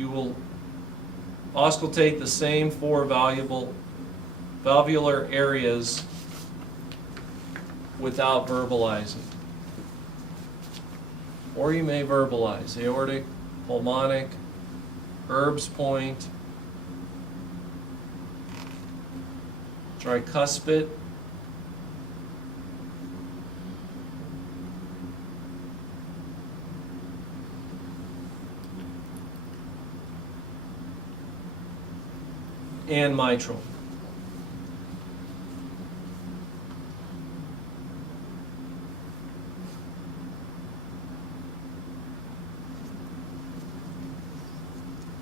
You will auscultate the same four valvular areas without verbalizing. Or you may verbalize: aortic, pulmonic, Erb's point, tricuspid, and mitral.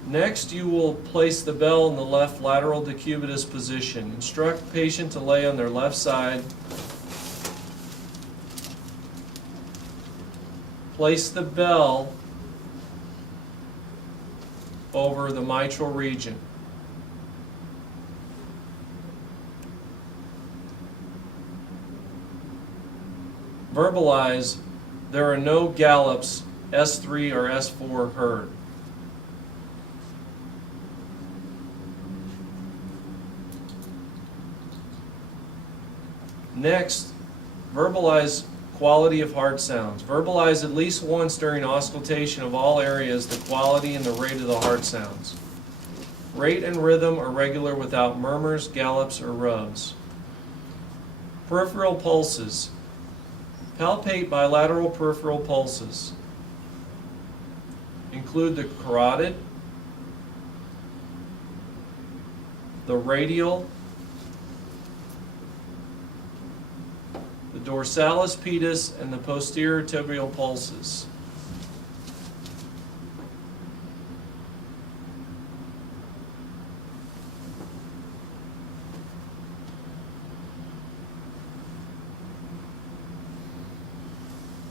Next, you will place the bell in the left lateral decubitus position. Instruct the patient to lay on their left side. Place the bell over the mitral region. Verbalize: there are no gallops S3 or S4 heard. Next, verbalize quality of heart sounds. Verbalize at least once during auscultation of all areas the quality and the rate of the heart sounds. Rate and rhythm are regular without murmurs, gallops, or rubs. Peripheral pulses. Palpate bilateral peripheral pulses. Include the carotid, the radial, the dorsalis pedis, and the posterior tibial pulses.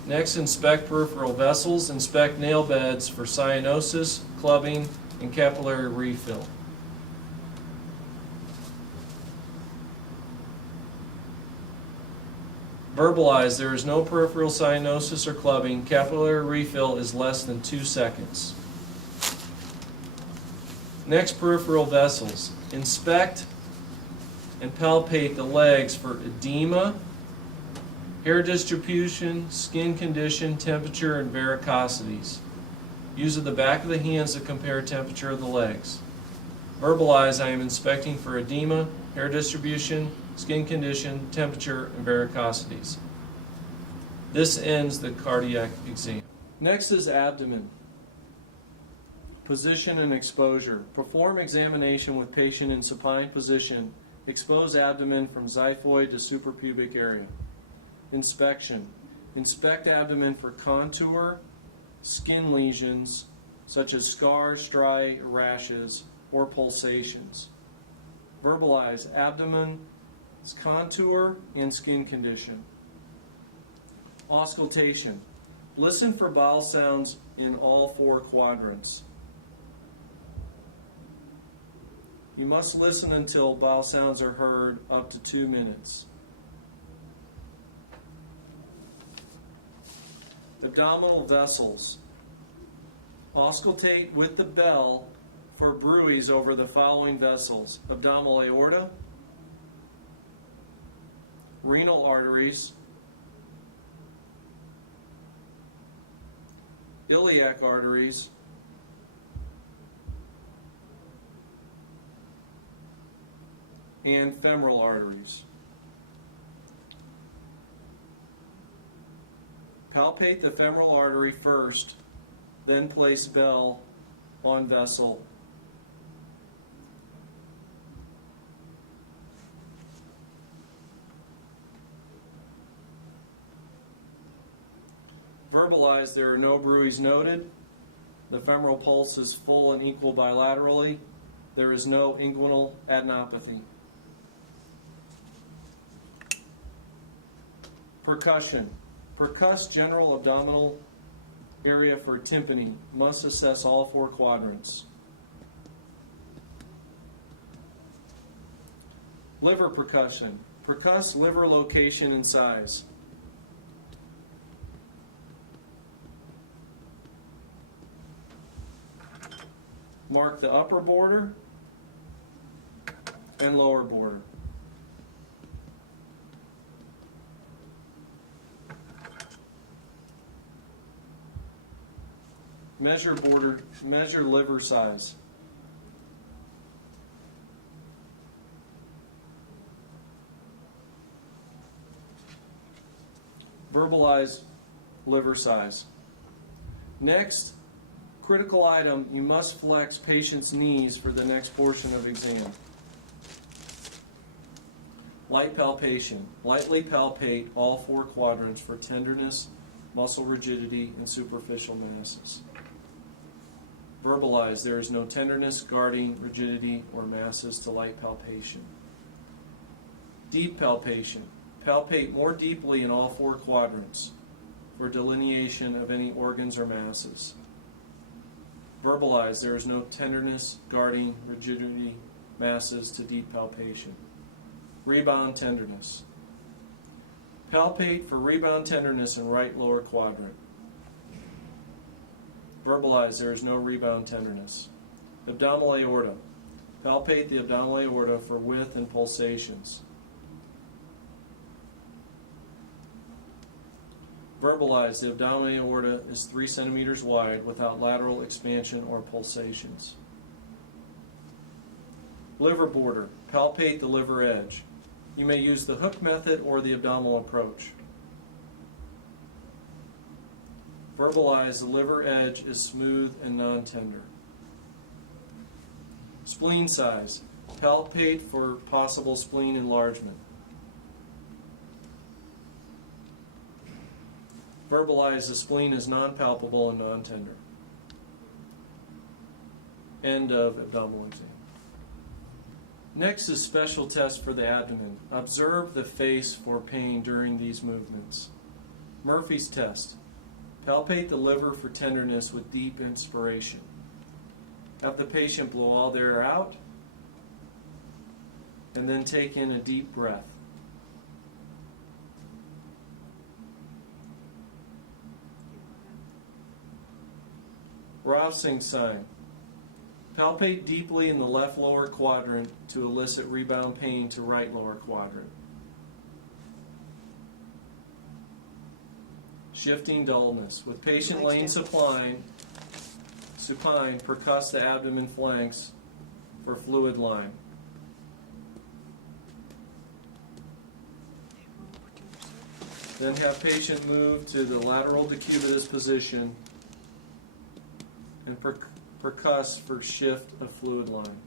Next, inspect peripheral vessels. Inspect nail beds for cyanosis, clubbing, and capillary refill. Verbalize: there is no peripheral cyanosis or clubbing. Capillary refill is less than 2 seconds. Next, peripheral vessels. Inspect and palpate the legs for edema, hair distribution, skin condition, temperature, and varicosities. Use the back of the hands to compare temperature of the legs. Verbalize: I am inspecting for edema, hair distribution, skin condition, temperature, and varicosities. This ends the cardiac exam. Next is abdomen. Position and exposure. Perform examination with patient in supine position. Expose abdomen from xiphoid to suprapubic area. Inspection. Inspect abdomen for contour, skin lesions, such as scars, striae, rashes, or pulsations. Verbalize: abdomen, contour, and skin condition. Auscultation. Listen for bowel sounds in all 4 quadrants. You must listen until bowel sounds are heard up to 2 minutes. Abdominal vessels. Auscultate with the bell for bruits over the following vessels: abdominal aorta, renal arteries, iliac arteries, and femoral arteries. Palpate the femoral artery first, then place bell on vessel. Verbalize: there are no bruits noted. The femoral pulse is full and equal bilaterally. There is no inguinal adenopathy. Percussion. Percuss general abdominal area for tympany. Must assess all 4 quadrants. Liver percussion. Percuss liver location and size. Mark the upper border and lower border. Measure liver size. Verbalize liver size. Next, critical item, you must flex patient's knees for the next portion of exam. Light palpation. Lightly palpate all 4 quadrants for tenderness, muscle rigidity, and superficial masses. Verbalize. There is no tenderness, guarding, rigidity, or masses to light palpation. Deep palpation. Palpate more deeply in all 4 quadrants for delineation of any organs or masses. Verbalize. There is no tenderness, guarding, rigidity, masses to deep palpation. Rebound tenderness. Palpate for rebound tenderness in right lower quadrant. Verbalize. There is no rebound tenderness. Abdominal aorta. Palpate the abdominal aorta for width and pulsations. Verbalize. The abdominal aorta is 3 centimeters wide without lateral expansion or pulsations. Liver border. Palpate the liver edge. You may use the hook method or the abdominal approach. Verbalize. The liver edge is smooth and non-tender. Spleen size. Palpate for possible spleen enlargement. Verbalize. The spleen is non-palpable and non-tender. End of abdominal exam. Next is special test for the abdomen. Observe the face for pain during these movements. Murphy's test. Palpate the liver for tenderness with deep inspiration. Have the patient blow all the air out and then take in a deep breath. Rousing sign. Palpate deeply in the left lower quadrant to elicit rebound pain to right lower quadrant. Shifting dullness. With patient laying supine, percuss the abdomen flanks for fluid line. Then have patient move to the lateral decubitus position and percuss for shift of fluid line.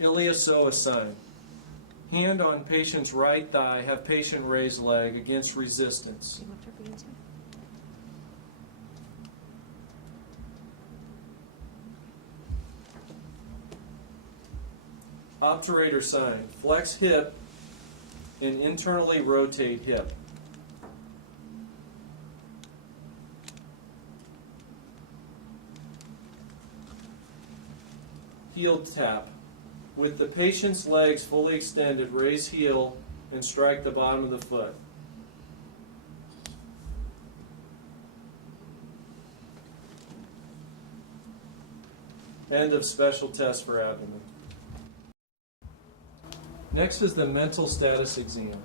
Iliopsoas sign. Hand on patient's right thigh, have patient raise leg against resistance. Obturator sign. Flex hip and internally rotate hip. Heel tap. With the patient's legs fully extended, raise heel and strike the bottom of the foot. End of special test for abdomen. Next is the mental status exam.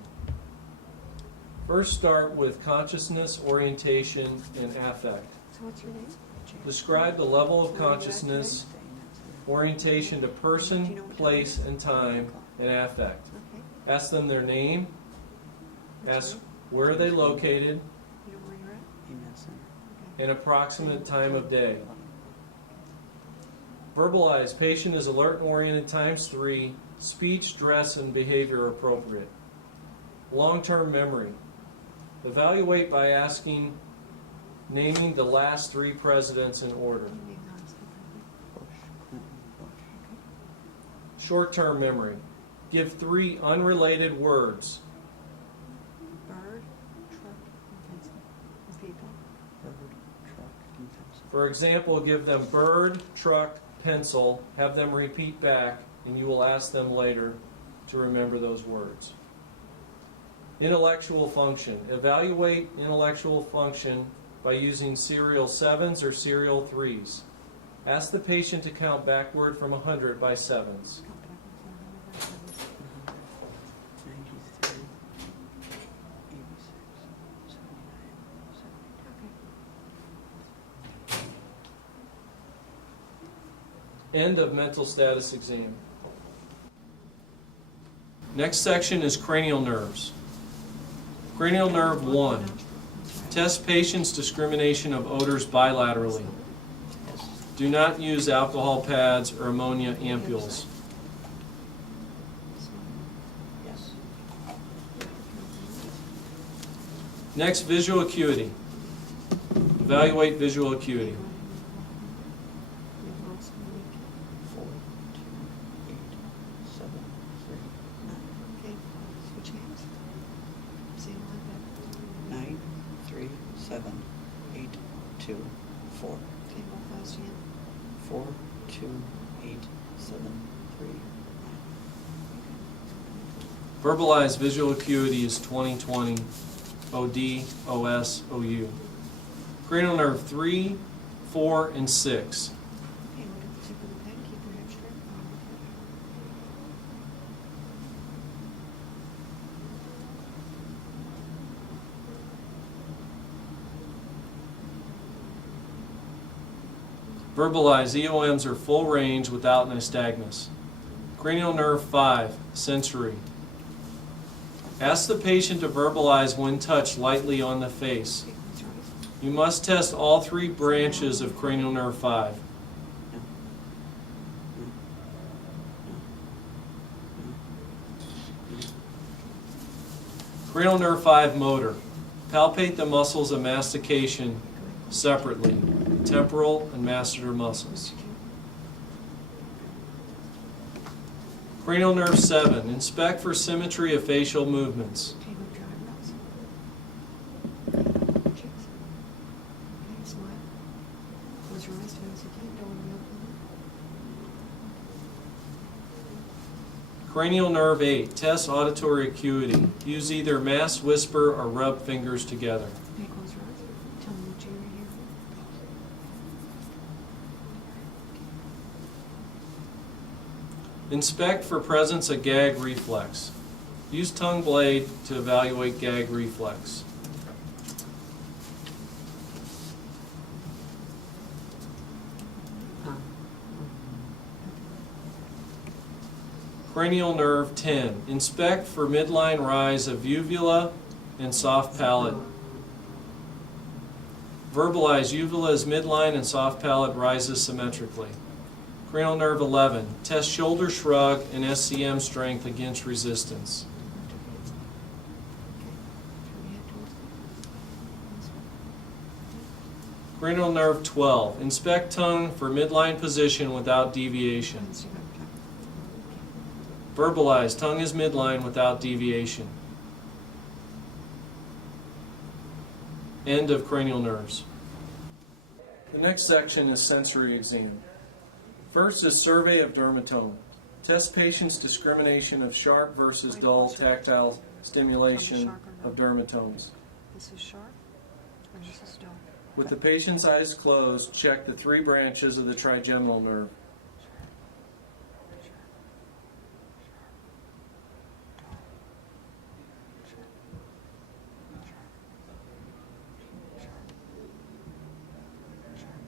First start with consciousness, orientation, and affect. So what's your name? Describe the level of consciousness, orientation to person, place, and time, and affect. Okay. Ask them their name. Ask where are they located, You know where you're at? Okay. and approximate time of day. Verbalize. Patient is alert and oriented ×3. Speech, dress, and behavior appropriate. Long-term memory. Evaluate by naming the last 3 presidents in order. Short-term memory. Give 3 unrelated words. Bird, truck, and pencil. Repeat that. Bird, truck, and pencil. For example, give them bird, truck, pencil. Have them repeat back, and you will ask them later to remember those words. Intellectual function. Evaluate intellectual function by using serial 7s or serial 3s. Ask the patient to count backward from 100 by 7s. 93, 86, 79, 79. End of mental status exam. Next section is cranial nerves. Cranial nerve 1. Test patient's discrimination of odors bilaterally. Do not use alcohol pads or ammonia ampules. Yes. Next, visual acuity. Evaluate visual acuity. 4, 2, 8, 7, 3, 9. Okay, switch hands. Same line, 9, 3, 7, 8, 2, 4. okay, both eyes again. 4, 2, 8, 7, 3, 9. Verbalized visual acuity is 20/20, OD, OS, OU. Cranial nerve 3, 4, and 6. Okay, look at the tip of the pen, keep your head straight. Verbalized EOMs are full range without nystagmus. Cranial nerve 5, sensory. Ask the patient to verbalize when touched lightly on the face. Okay, close your eyes. You must test all 3 branches of cranial nerve 5. No. No. Cranial nerve 5, motor. Palpate the muscles of mastication separately, temporal and masseter muscles. Cranial nerve 7, inspect for symmetry of facial movements. Okay, move your eyebrows. Cheeks. Okay, smile. Close your eyes, turn as you can, don't want to be open. Cranial nerve 8, test auditory acuity. Use either mask, whisper, or rub fingers together. Okay, close your eyes. Tell me what you hear. Inspect for presence of gag reflex. Use tongue blade to evaluate gag reflex. Cranial nerve 10. Inspect for midline rise of uvula and soft palate. Verbalize uvula is midline and soft palate rises symmetrically. Cranial nerve 11. Test shoulder shrug and SCM strength against resistance. Turn your head towards me. Cranial nerve 12. Inspect tongue for midline position without deviation. Hands together. Verbalize tongue is midline without deviation. End of cranial nerves. The next section is sensory exam. First is survey of dermatome. Test patient's discrimination of sharp versus dull tactile stimulation of dermatomes. This is sharp, or this is dull. With the patient's eyes closed, check the 3 branches of the trigeminal nerve.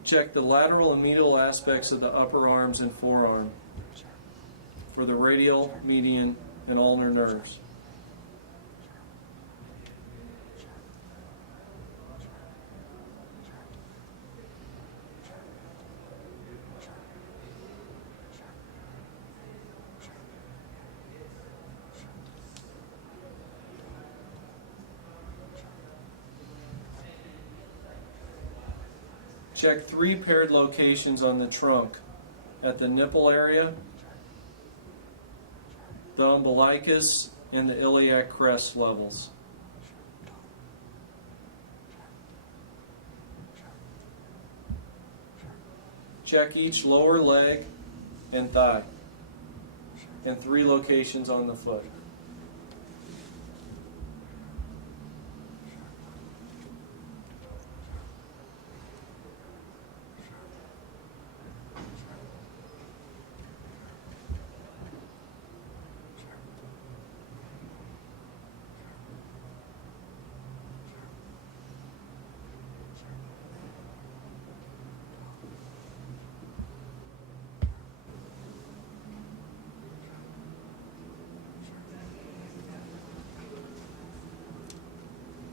Check the lateral and medial aspects of the upper arms and forearm for the radial, median, and ulnar nerves. Check 3 paired locations on the trunk at the nipple area, the umbilicus, and the iliac crest levels. Check each lower leg and thigh, and 3 locations on the foot.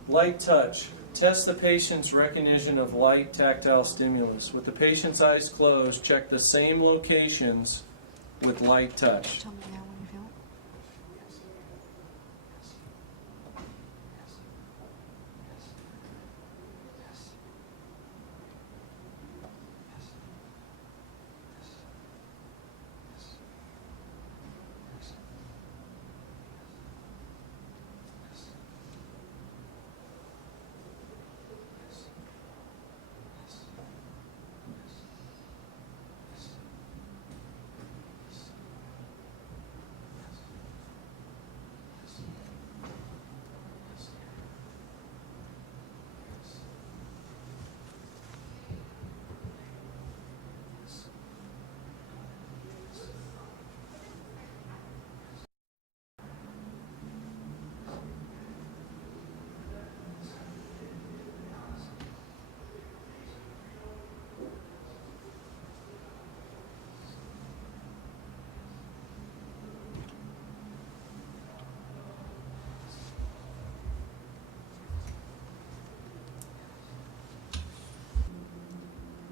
Light touch. Test the patient's recognition of light tactile stimulus. With the patient's eyes closed, check the same locations with light touch. Tell me now when you feel it.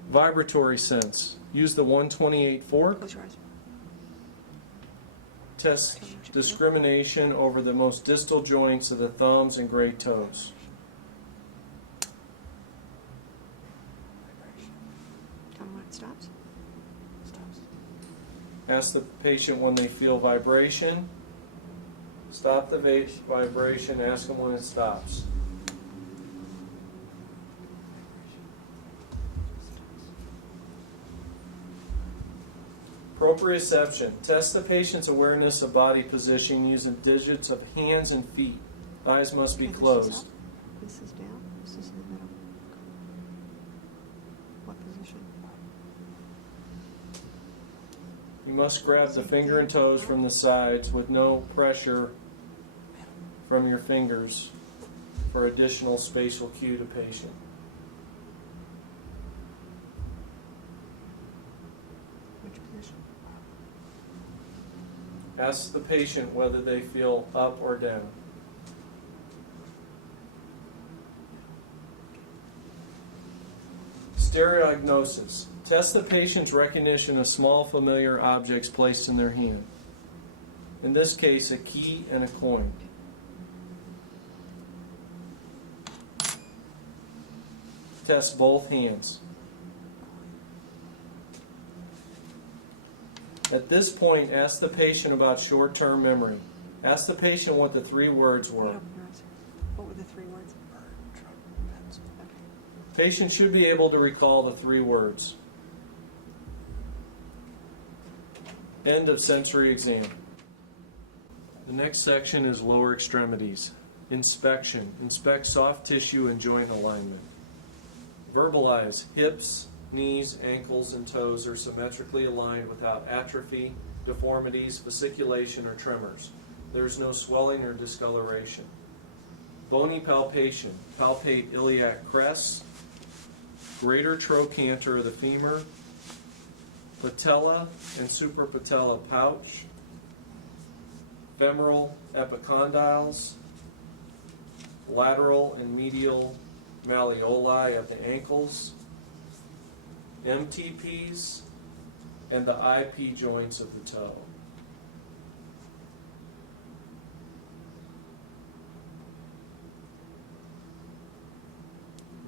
Vibratory sense. Use the 128 fork. Close your eyes. Test discrimination over the most distal joints of the thumbs and great toes. Tell me when it stops. Stops. Ask the patient when they feel vibration. Stop the vibration. Ask them when it stops. Proprioception. Test the patient's awareness of body position using digits of hands and feet. Eyes must be Okay, closed. This is up. This is down. This is in the middle. What position? You must grab the finger and toes from the sides with no pressure from your fingers for additional spatial cue to patient. Which position? Ask the patient whether they feel up or down. Stereognosis. Test the patient's recognition of small familiar objects placed in their hand. In this case, a key and a coin. Test both hands. At this point, ask the patient about short-term memory. Ask the patient what the 3 words were. Open your eyes. What were the 3 words? Bird, truck, pencil. Okay. Patient should be able to recall the 3 words. End of sensory exam. The next section is lower extremities. Inspection. Inspect soft tissue and joint alignment. Verbalize. Hips, knees, ankles, and toes are symmetrically aligned without atrophy, deformities, fasciculation, or tremors. There is no swelling or discoloration. Bony palpation. Palpate iliac crest, greater trochanter of the femur, patella and suprapatella pouch, femoral epicondyles, lateral and medial malleoli at the ankles, MTPs, and the IP joints of the toe.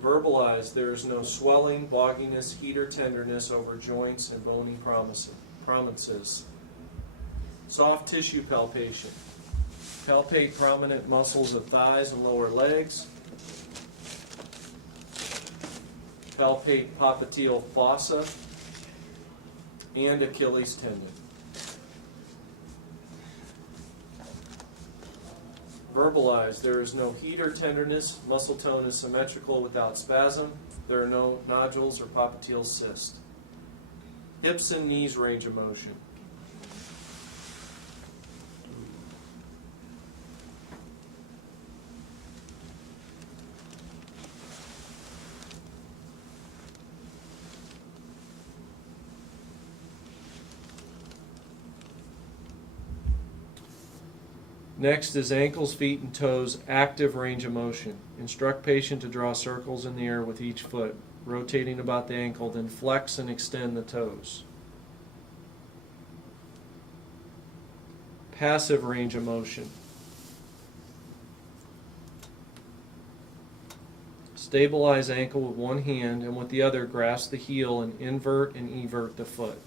Verbalize. There is no swelling, bogginess, heat, or tenderness over joints and bony prominences. Soft tissue palpation. Palpate prominent muscles of thighs and lower legs. Palpate popliteal fossa and Achilles tendon. Verbalize. There is no heat or tenderness. Muscle tone is symmetrical without spasm. There are no nodules or popliteal cysts. Hips and knees range of motion. Next is ankles, feet, and toes, active range of motion. Instruct patient to draw circles in the air with each foot, rotating about the ankle, then flex and extend the toes. Passive range of motion. Stabilize ankle with one hand and with the other grasp the heel and invert and evert the foot.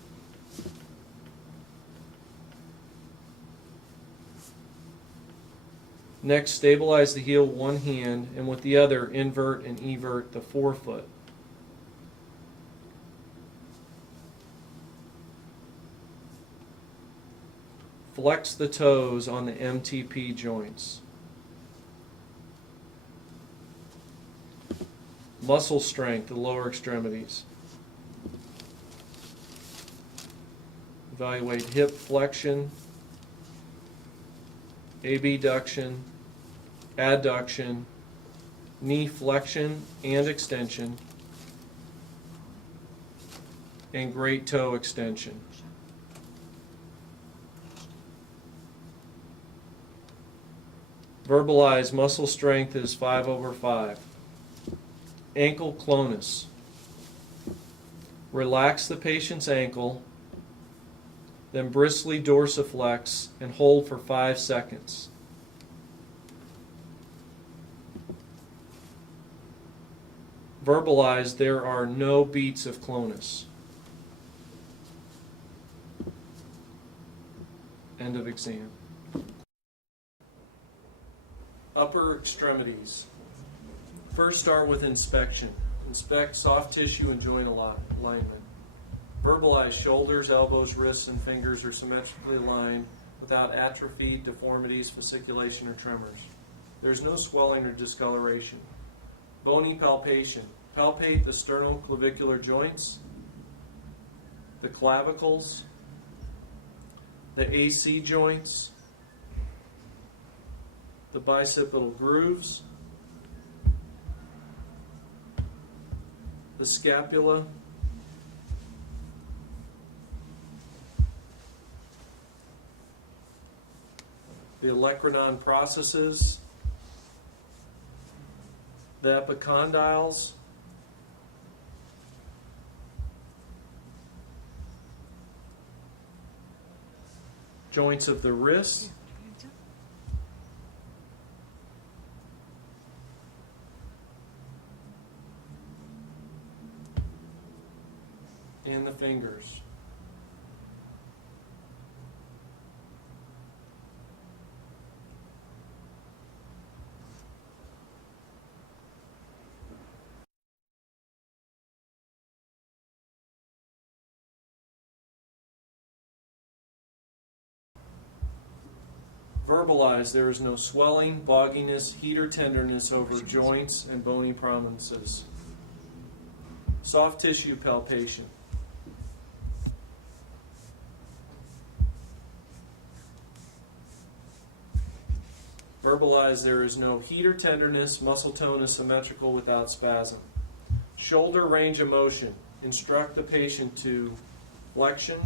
Next, stabilize the heel with one hand and with the other invert and evert the forefoot. Flex the toes on the MTP joints. Muscle strength, the lower extremities. Evaluate hip flexion, abduction, adduction, knee flexion and extension, and great toe extension. Verbalize muscle strength is 5/5. Ankle clonus. Relax the patient's ankle, then briskly dorsiflex and hold for 5 seconds. Verbalize there are no beats of clonus. End of exam. Upper extremities. First start with inspection. Inspect soft tissue and joint alignment. Verbalize shoulders, elbows, wrists, and fingers are symmetrically aligned without atrophy, deformities, fasciculation, or tremors. There is no swelling or discoloration. Bony palpation. Palpate the sternoclavicular joints, the clavicles, the AC joints, the bicipital grooves, the scapula, the olecranon processes, the epicondyles, joints of the wrist, and the fingers. Verbalize there is no swelling, bogginess, heat, or tenderness over joints and bony prominences. Soft tissue palpation. Verbalize there is no heat or tenderness, muscle tone is symmetrical without spasm. Shoulder range of motion. Instruct the patient to flexion,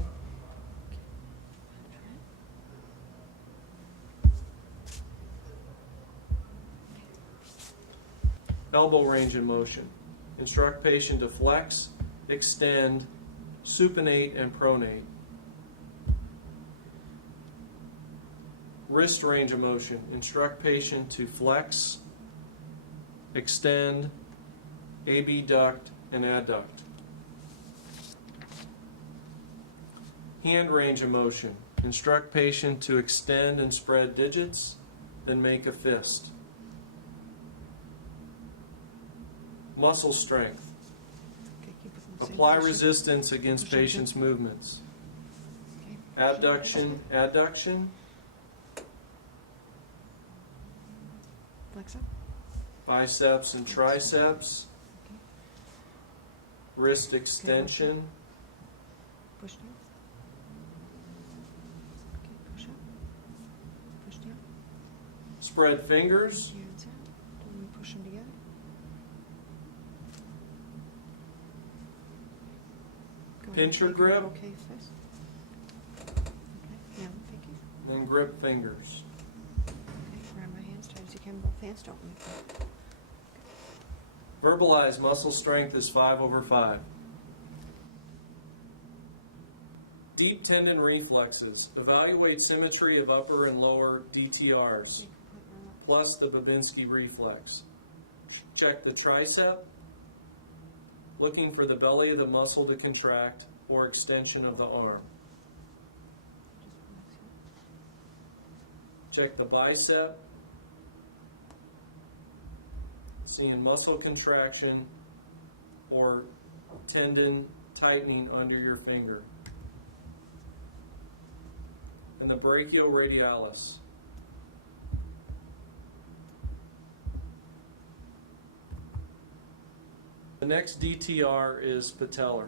elbow range of motion. Instruct patient to flex, extend, supinate, and pronate. Wrist range of motion. Instruct patient to flex, extend, abduct, and adduct. Hand range of motion. Instruct patient to extend and spread digits, then make a fist. Muscle strength. Okay, keep it in the same Apply position. resistance against Push up. patient's movements. Okay. Abduction, adduction, Flex up. biceps and triceps, Okay. wrist extension, Push down. Okay, push up. Push down. spread fingers, Hands out. Then we push them together. Go ahead and Pincher take grip. it. Okay, fist. Okay, now, thank you. then grip fingers. and both hands, don't we? Verbalize muscle strength is 5/5. Deep tendon reflexes. Evaluate symmetry of upper and lower DTRs, plus the Babinski reflex. Check the tricep, looking for the belly of the muscle to contract or extension of the arm. Check the bicep, seeing muscle contraction or tendon tightening under your finger. And the brachioradialis. The next DTR is patellar.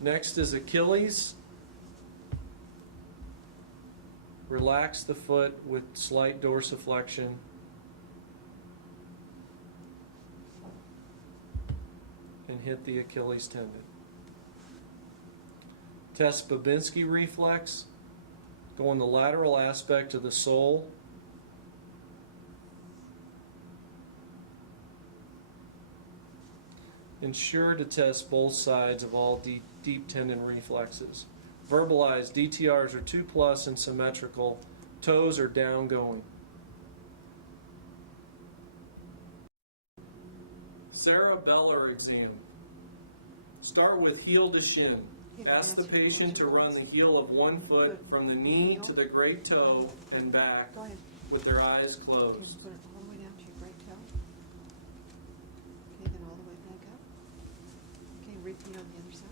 Next is Achilles. Relax the foot with slight dorsiflexion. And hit the Achilles tendon. Test Babinski reflex. Go on the lateral aspect of the sole. Ensure to test both sides of all deep tendon reflexes. Verbalize DTRs are 2+ and symmetrical. Toes are down going. Cerebellar exam. Start with heel to shin. Ask the patient to run the heel of one foot from the knee to the great toe and back with their eyes closed. Just put it all the way down to your great toe. Okay, then all the way back up. Okay, repeat on the other side.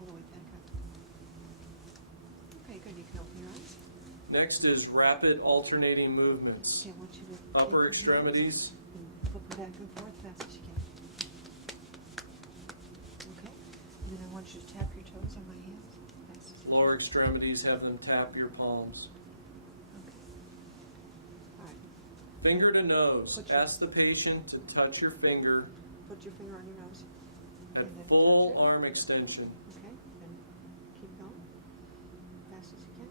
All the way back up. Okay, good. You can open your eyes. Next is rapid alternating movements. Okay, I want you to Upper extremities. flip them back and forth fast as you can. Okay, and then I want you to tap your toes on my hands fast as you Lower extremities, have them tap your palms. can. Okay. All right. Finger to nose. Put your- Ask the patient to touch your finger Put your finger on your nose. at And then full touch it. arm extension. Okay, then keep going. Fast as you can.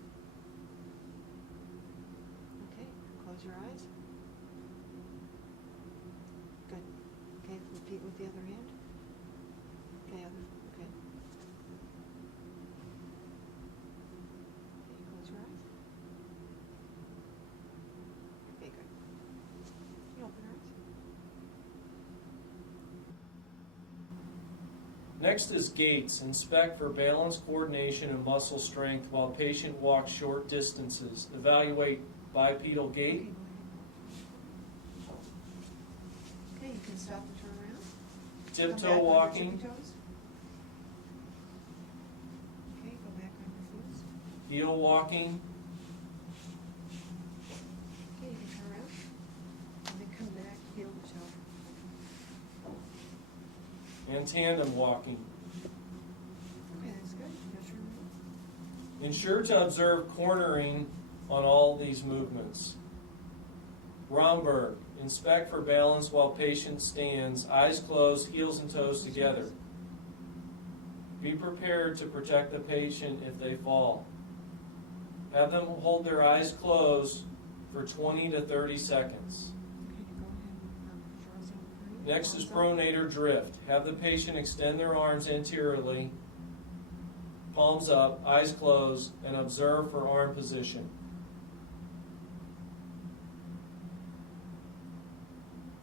Okay, close your eyes. Good. Okay, repeat with the other hand. Okay, okay. Okay, close your eyes. Okay, good. You open your eyes. Next is gaits. Inspect for balance, coordination, and muscle strength while patient walks short distances. Evaluate bipedal gait. Okay, you can stop and turn around. Go back Tiptoe on your walking. tippy toes. Okay, go back on your foot. Heel walking. Okay, you can turn around. And then come back, heel to toe. And tandem walking. Okay, that's good. Now turn around. Ensure to observe cornering on all these movements. Romberg. Inspect for balance while patient stands, eyes closed, heels and toes together. Be prepared to protect the patient if they fall. Have them hold their eyes closed for 20 to 30 seconds. Okay, go ahead. Shoulders over for you. Next is Arms up. pronator drift. Have the patient extend their arms anteriorly, palms up, eyes closed, and observe for arm position.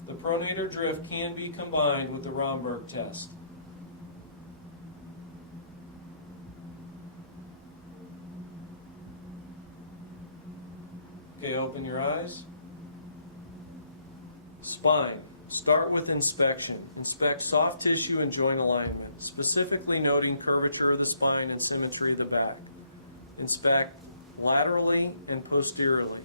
The pronator drift can be combined with the Romberg test. Okay, open your eyes. Spine. Start with inspection. Inspect soft tissue and joint alignment, specifically noting curvature of the spine and symmetry of the back. Inspect laterally and posteriorly.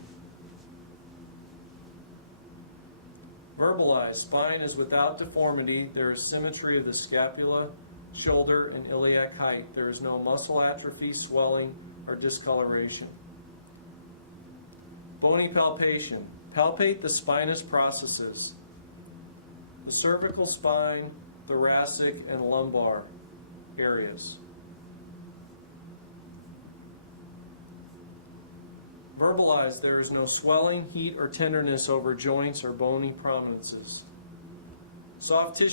Verbalize. Spine is without deformity. There is symmetry of the scapula, shoulder, and iliac height. There is no muscle atrophy, swelling, or discoloration. Bony palpation. Palpate the spinous processes. The cervical spine, thoracic, and lumbar areas. Verbalize, there is no swelling, heat, or tenderness over joints or bony prominences. Soft tissue